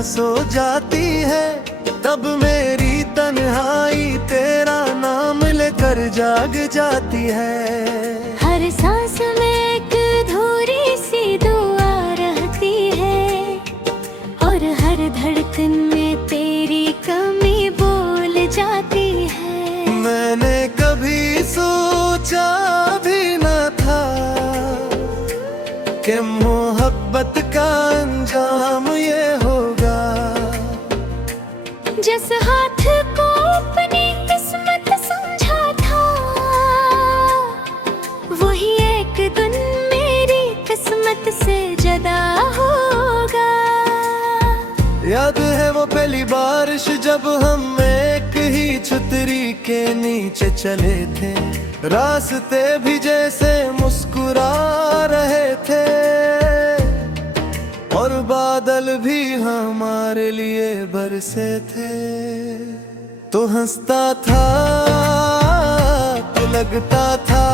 सो जाती है, तब मेरी तन्हाई तेरा नाम लेकर जाग जाती है। हर सांस में एक अधूरी सी दुआ रहती है, और हर धड़कन में तेरी कमी बोल जाती है। मैंने कभी सोचा भी न था कि मोहब्बत का अंजाम ये होगा। जिस हाथ को अपनी किस्मत समझा था, वही एक दिन मेरी किस्मत से जुदा होगा। याद है वो पहली बारिश जब हम एक ही छतरी के नीचे चले थे, रास्ते भी जैसे मुस्कुरा रहे थे, और बादल भी हमारे लिए बरसे थे। तो हंसता था तो लगता था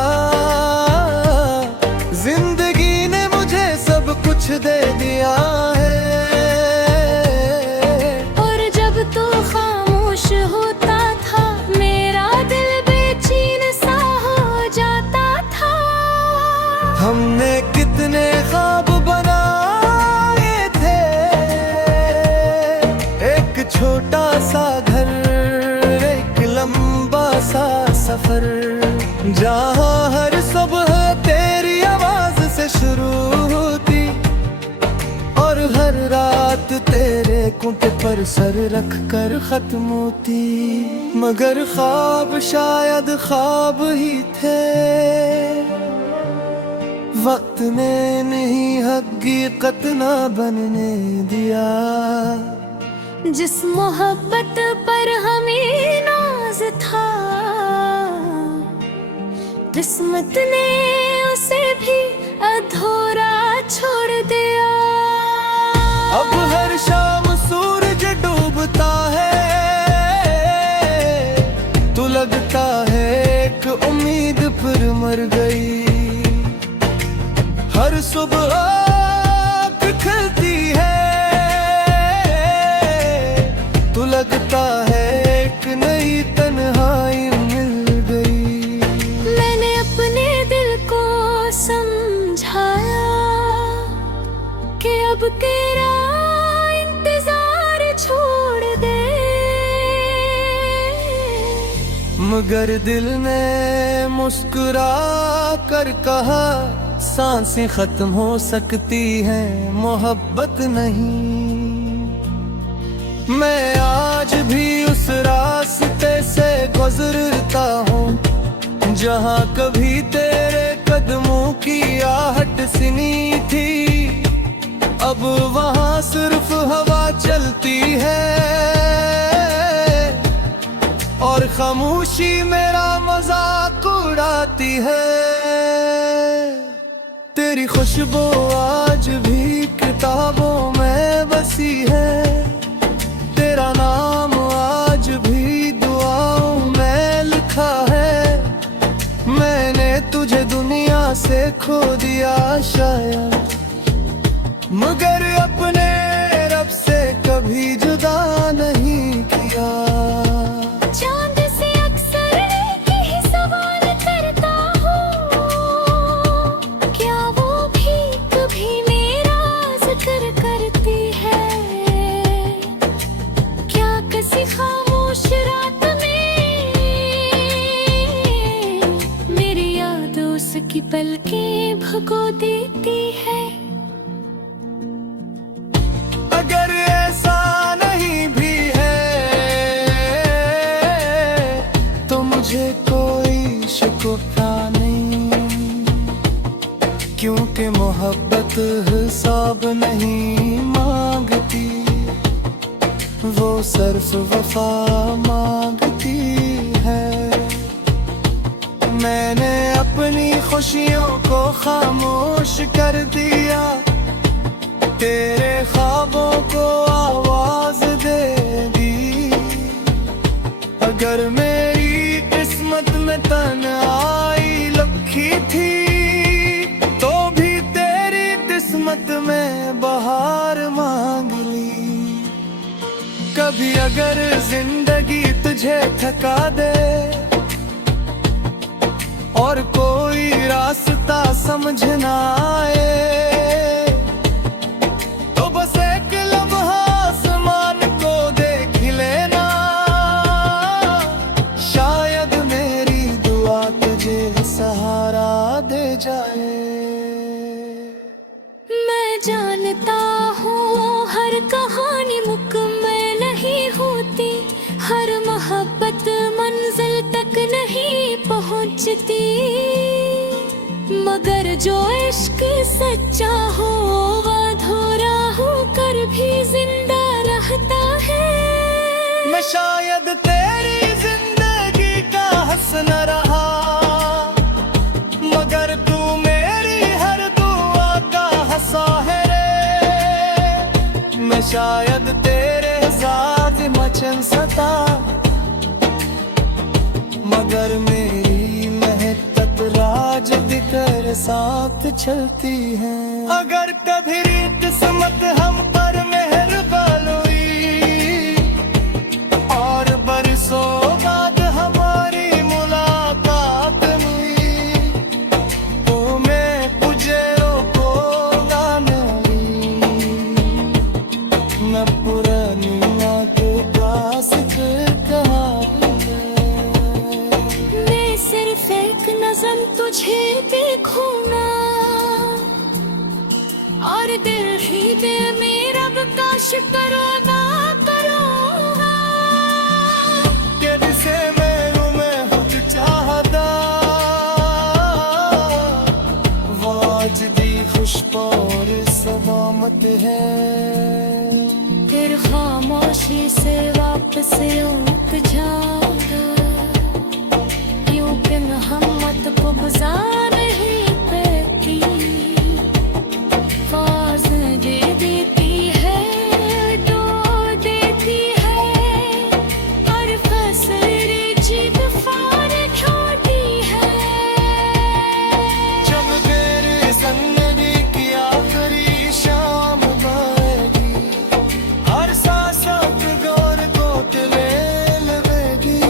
जिंदगी ने मुझे सब कुछ दे दिया है। और जब तू खामोश होता था, मेरा दिल बेचैन सा हो जाता था। हमने कितने ख्वाब बनाए थे, एक छोटा सा घर, एक लंबा सा सफर, जहाँ हर सुबह तेरी आवाज से शुरू होती, और हर रात तेरे कुंटे पर सर रख कर खत्म होती। मगर ख्वाब शायद ख्वाब ही थे, वक्त ने नहीं हकीकत ना बनने दिया। जिस मोहब्बत पर हमें नाज था, किस्मत ने उसे भी अधूरा छोड़ दिया। अब हर शाम सूरज डूबता है, तो लगता है एक उम्मीद फिर मर गई। हर सुबह आँख खुलती है, तो लगता है एक नई तन्हाई मिल गई। मैंने अपने दिल को समझाया कि अब तेरा इंतजार छोड़ दे, मगर दिल ने मुस्कुरा कर कहा, सांसें खत्म हो सकती हैं, मोहब्बत नहीं। मैं आज भी उस रास्ते से गुजरता हूँ, जहाँ कभी तेरे कदमों की आहट सुनी थी। अब वहाँ सिर्फ हवा चलती है, और खामोशी मेरा मजाक उड़ाती है। तेरी खुशबू आज भी किताबों में बसी है, तेरा नाम आज भी दुआओं में लिखा है। मैंने तुझे दुनिया से खो दिया शायद, मगर अपने रब से कभी जुदा नहीं किया। चांद से अक्सर एक ही सवाल करता हूँ, क्या वो भी कभी मेरा जिक्र करती है? क्या किसी खामोश रात में मेरी याद उसकी पलकें भगो देती है? अगर ऐसा नहीं भी है, तो मुझे कोई शिकवा नहीं, क्योंकि मोहब्बत हिसाब नहीं मांगती, वो सिर्फ वफा मांगती है। मैंने अपनी खुशियों को खामोश कर दिया, तेरे ख्वाबों को आवाज दे दी। अगर मेरी किस्मत में तन्हाई लिखी थी, तो भी तेरी किस्मत में बहार मांग ली। कभी अगर जिंदगी तुझे थका दे और कोई रास्ता समझ ना आए, तो बस एक लम्हा आसमान को देख लेना, शायद मेरी दुआ तुझे सहारा दे जाए। मैं जानता हूँ हर कहानी मुकम्मल नहीं होती, हर मोहब्बत मंजिल तक नहीं पहुँचती, मगर जो इश्क सच्चा हो वह अधूरा होकर भी जिंदा रहता है। मैं शायद तेरी जिंदगी का हंसना रहा, मगर तू मेरी हर दुआ का हंसा है रे। मैं शायद तेरे साथ मचन सता, मगर मेरी मेहनत राज दिकर साथ चलती है। अगर कभी किस्मत हम पर मेहरबान हुई और बरसों बाद हमारी मुलाकात हुई, तो मैं तुझे रोकूंगा नहीं, मैं पुरानी माँ के पास फिर कहाँ, मैं सिर्फ एक नज़र तुझे देखूंगा और दिल ही दिल में रब का शुक्र अदा करूंगा कि जिसे मैं खुद चाहता, वो आज दी खुशबू और सलामत है। फिर खामोशी से वापस उठ जाऊंगा, यूं कि मोहम्मद को गुजार ही करती, फाज़ दे देती है, दो देती है, और फसर जीत फार छोटी है। जब तेरे जिंदगी की आखिरी शाम आएगी, हर सांस गौर को तिले लगेगी,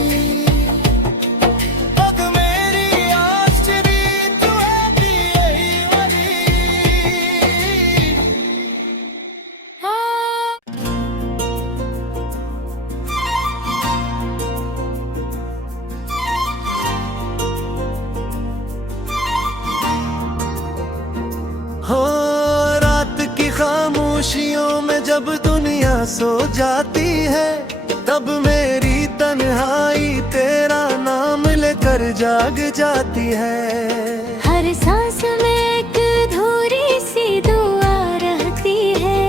पग मेरी आश्चर्य तू है भी यही वाली। हाँ, रात की खामोशियों में जब दुनिया सो जाती है, तब मेरी तन्हाई तेरा नाम लेकर जाग जाती है। हर सांस में एक अधूरी सी दुआ रहती है,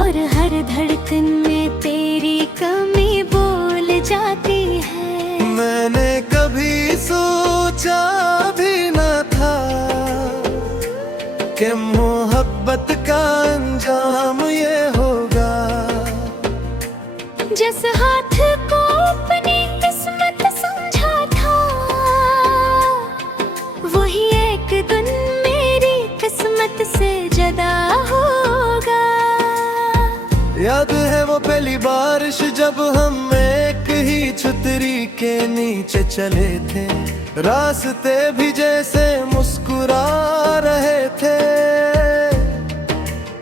और हर धड़कन में तेरी कमी बोल जाती है। मैंने कभी सोचा भी न था कि मोहब्बत का अंजाम ये होगा, जिस हाथ को अपनी किस्मत समझा था, वही एक दिन मेरी किस्मत से जुदा होगा। याद है वो पहली बारिश जब हम एक ही छतरी के नीचे चले थे, रास्ते भी जैसे मुस्कुरा रहे थे,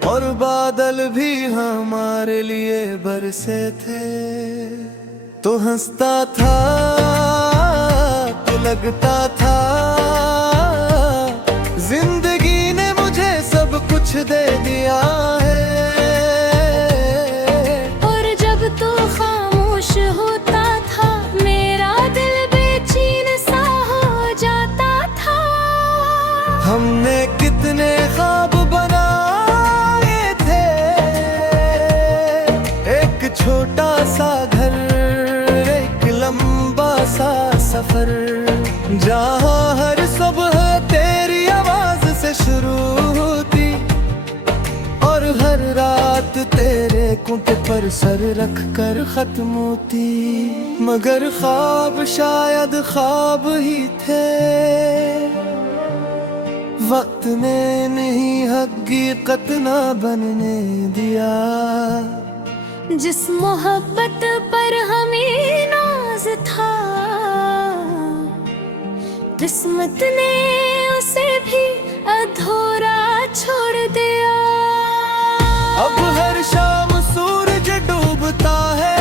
और बादल भी हमारे लिए बरसे थे। तो हंसता था तो लगता था जिंदगी ने मुझे सब कुछ दे दिया है, और जब तू खामोश होता था, मेरा दिल बेचैन सा हो जाता था। हमने कितने ख्वाब बनाए थे, एक छोटा सा घर, एक लंबा सा सफर, जहाँ हर सुबह तेरी आवाज से शुरू होती और हर रात तेरे कुंटे पर सर रख कर खत्म होती। मगर ख्वाब शायद ख्वाब ही थे, वक्त ने नहीं हकीकत ना बनने दिया। जिस मोहब्बत पर हमें नाज था, किस्मत ने उसे भी अधूरा छोड़ दिया। अब हर शाम सूरज डूबता है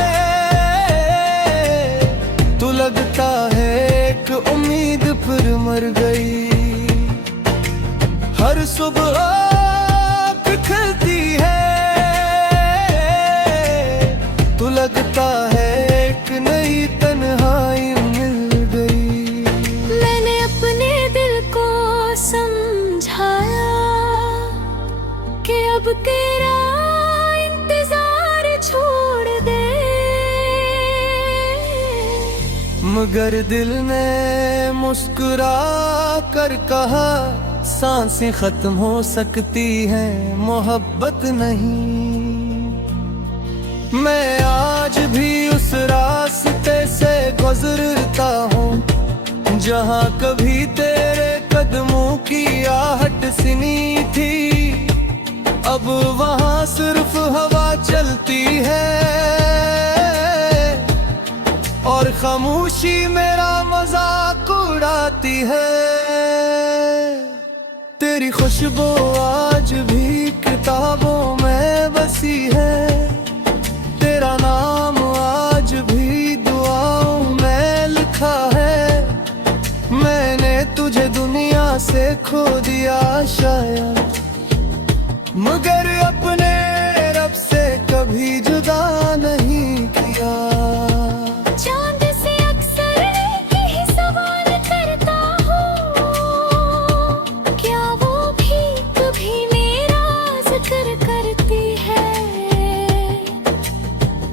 तो लगता है एक उम्मीद फिर मर गई। हर सुबह आँख खुलती है तो लगता है एक नई तन्हाई मिल गई। मैंने अपने दिल को समझाया कि अब तेरा इंतजार छोड़ दे, मगर दिल ने मुस्कुरा कर कहा सांसें खत्म हो सकती हैं, मोहब्बत नहीं। मैं आज भी उस रास्ते से गुजरता हूँ जहाँ कभी तेरे कदमों की आहट सुनी थी। अब वहाँ सिर्फ हवा चलती है और खामोशी मेरा मजाक उड़ाती है। तेरी खुशबू आज भी किताबों में बसी है, तेरा नाम आज भी दुआओं में लिखा है। मैंने तुझे दुनिया से खो दिया शायद, मगर अपने रब से कभी जुदा नहीं किया। चांद से अक्सर एक ही सवाल करता हूँ, क्या वो भी कभी मेरा जिक्र करती है?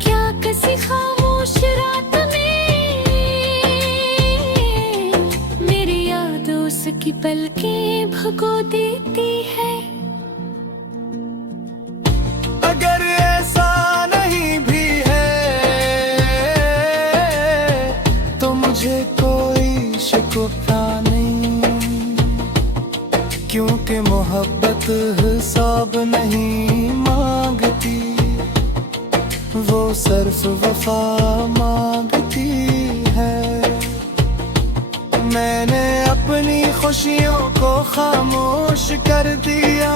क्या किसी खामोश रात में मेरी याद उसकी पलकें भगो देती है? अगर ऐसा नहीं भी है तो मुझे कोई शिकवा नहीं, क्योंकि मोहब्बत हिसाब नहीं मांगती, वो सिर्फ वफा मांगती है। मैंने अपनी खुशियों को खामोश कर दिया,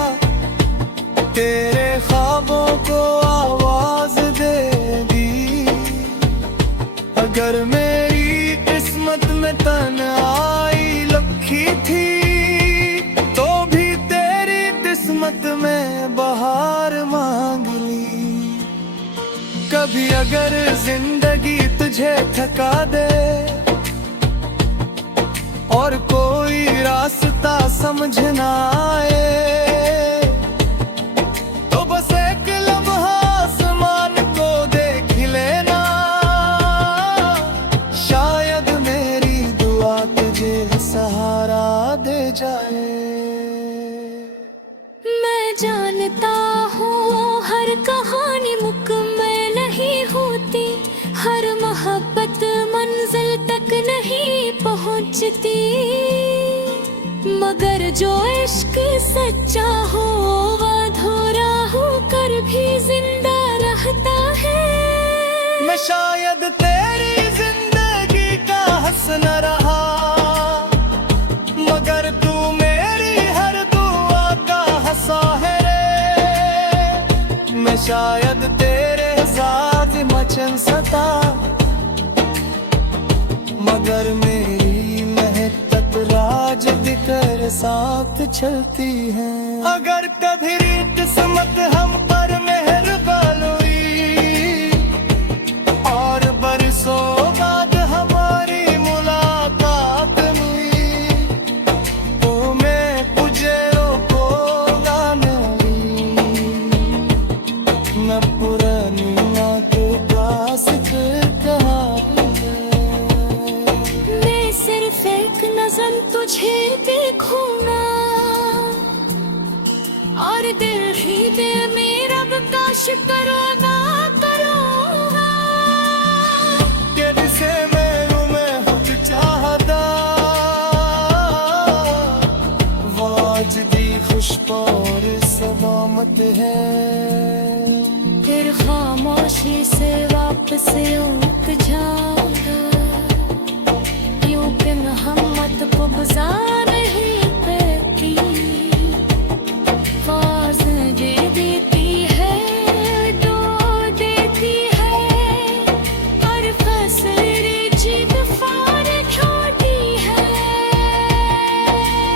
तेरे ख्वाबों को आवाज दे दी। अगर मेरी किस्मत में तन्हाई लिखी थी तो भी तेरी किस्मत में बहार मांग ली। कभी अगर जिंदगी तुझे थका दे और कोई रास्ता समझ ना आए तो बस एक लम्हा आसमान को देख लेना, शायद मेरी दुआ तुझे सहारा दे जाए। मैं जानता हूँ हर कहानी मुकम्मल नहीं होती, हर मोहब्बत मंजिल तक नहीं पहुँचती, मगर जो इश्क सच्चा हो वह अधूरा होकर भी जिंदा रहता है। मैं शायद तेरी जिंदगी का हसन रहा, मगर तू मेरी हर दुआ का हंसा है रे। मैं शायद तेरे साथ मचन सता, मगर मेरी मेहनत राज दिकर साथ चलती है। अगर कभी किस्मत हम पर मेहरबान हुई और बरसों बाद हमारी मुलाकात हुई तो मैं तुझे रोकूंगा नहीं, मैं पुरानी माँ के पास फिर कहाँ मैं सिर्फ एक नजर तुझे देखूंगा और दिल ही दिल में रब का शुक्र अदा करूंगा। तेरे से मैं खुद चाहता, वो आज भी खुशबू और सलामत है। फिर खाम खामोशी से वापस यूं जाऊंगा, यूं कि मोहम्मद को गुजार नहीं करती, आवाज़ दे देती है, डो देती है, और फसल जीत फार छोटी है।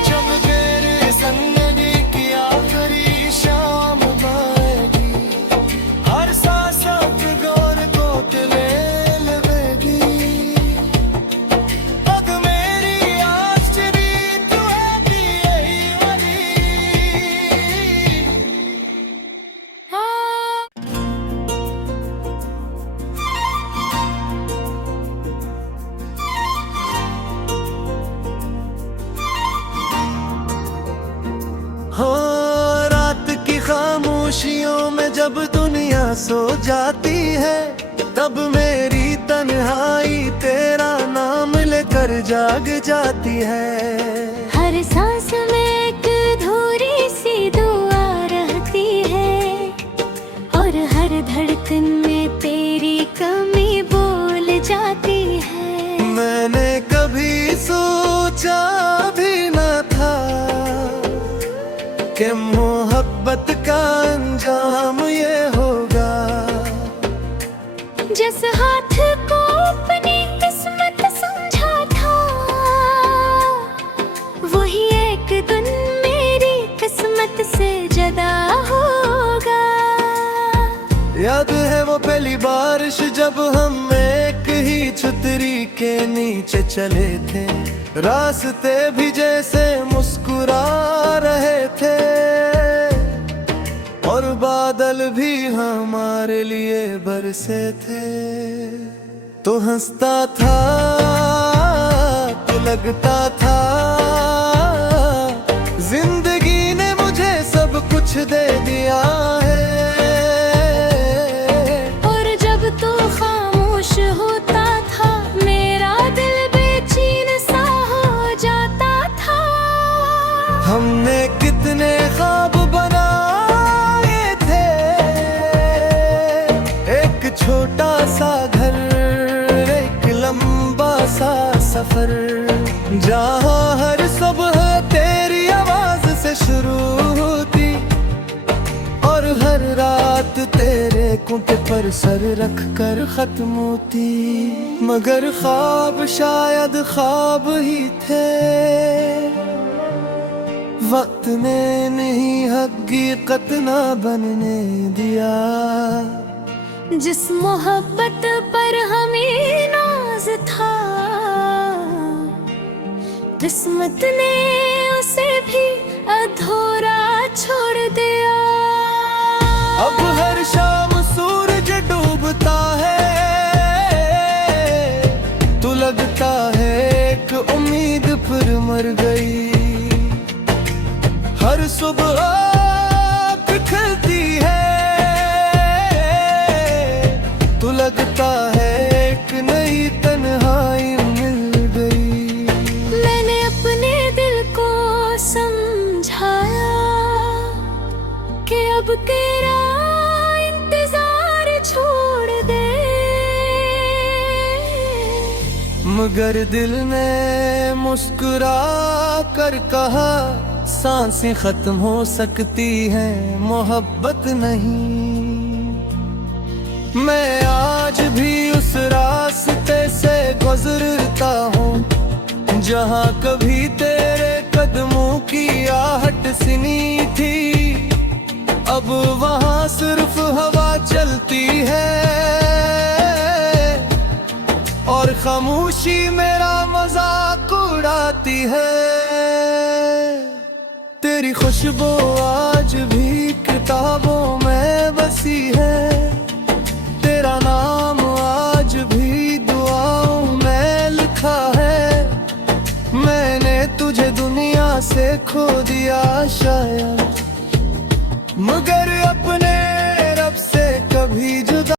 जब मेरे जिंदगी की आखिरी शाम आएगी, हर सांस पे गौर को तिले लगेगी, अब मेरी आश्चर्य तू है कि यही वाली। हाँ, रात की खामोशियों में जब दुनिया सो जाती है, तब मेरी तन्हाई तेरा नाम लेकर जाग जाती है। हर सांस में एक अधूरी सी दुआ रहती है, और हर धड़कन में तेरी कमी बोल जाती है। मैंने कभी सोचा भी न था कि मोहब्बत का अंजाम ये होगा। जिस हाथ को अपनी किस्मत समझा था, वही एक दिन मेरी किस्मत से जुदा होगा। याद है वो पहली बारिश जब हम एक ही छतरी के नीचे चले थे, रास्ते भी जैसे मुस्कुरा रहे थे, और बादल भी हमारे लिए बरसे थे। तो हंसता था तो लगता था जिंदगी ने मुझे सब कुछ दे दिया है। और जब तू खामोश होता था, मेरा दिल बेचैन सा हो जाता था। हमने कितने ख्वाब बनाए थे, एक छोटा सा घर, एक लंबा सा सफर, जहाँ हर सुबह तेरी आवाज से शुरू होती, और हर रात तेरे कुंटे पर सर रख कर खत्म होती। मगर ख्वाब शायद ख्वाब ही थे, वक्त ने नहीं हकीकत ना बनने दिया। जिस मोहब्बत पर हमें नाज था, किस्मत ने उसे भी अधूरा छोड़ दिया। अब हर शाम सूरज डूबता है, तो लगता है एक उम्मीद फिर मर गई। हर सुबह खिलती है, तो लगता है एक नई तन्हाई मिल गई। मैंने अपने दिल को समझाया कि अब तेरा इंतजार छोड़ दे, मगर दिल ने मुस्कुरा कर कहा, सांसें खत्म हो सकती हैं, मोहब्बत नहीं। मैं आज भी उस रास्ते से गुजरता हूँ, जहाँ कभी तेरे कदमों की आहट सुनी थी। अब वहाँ सिर्फ हवा चलती है, और खामोशी मेरा मजाक उड़ाती है। तेरी खुशबू आज भी किताबों में बसी है, तेरा नाम आज भी दुआओं में लिखा है। मैंने तुझे दुनिया से खो दिया शायद, मगर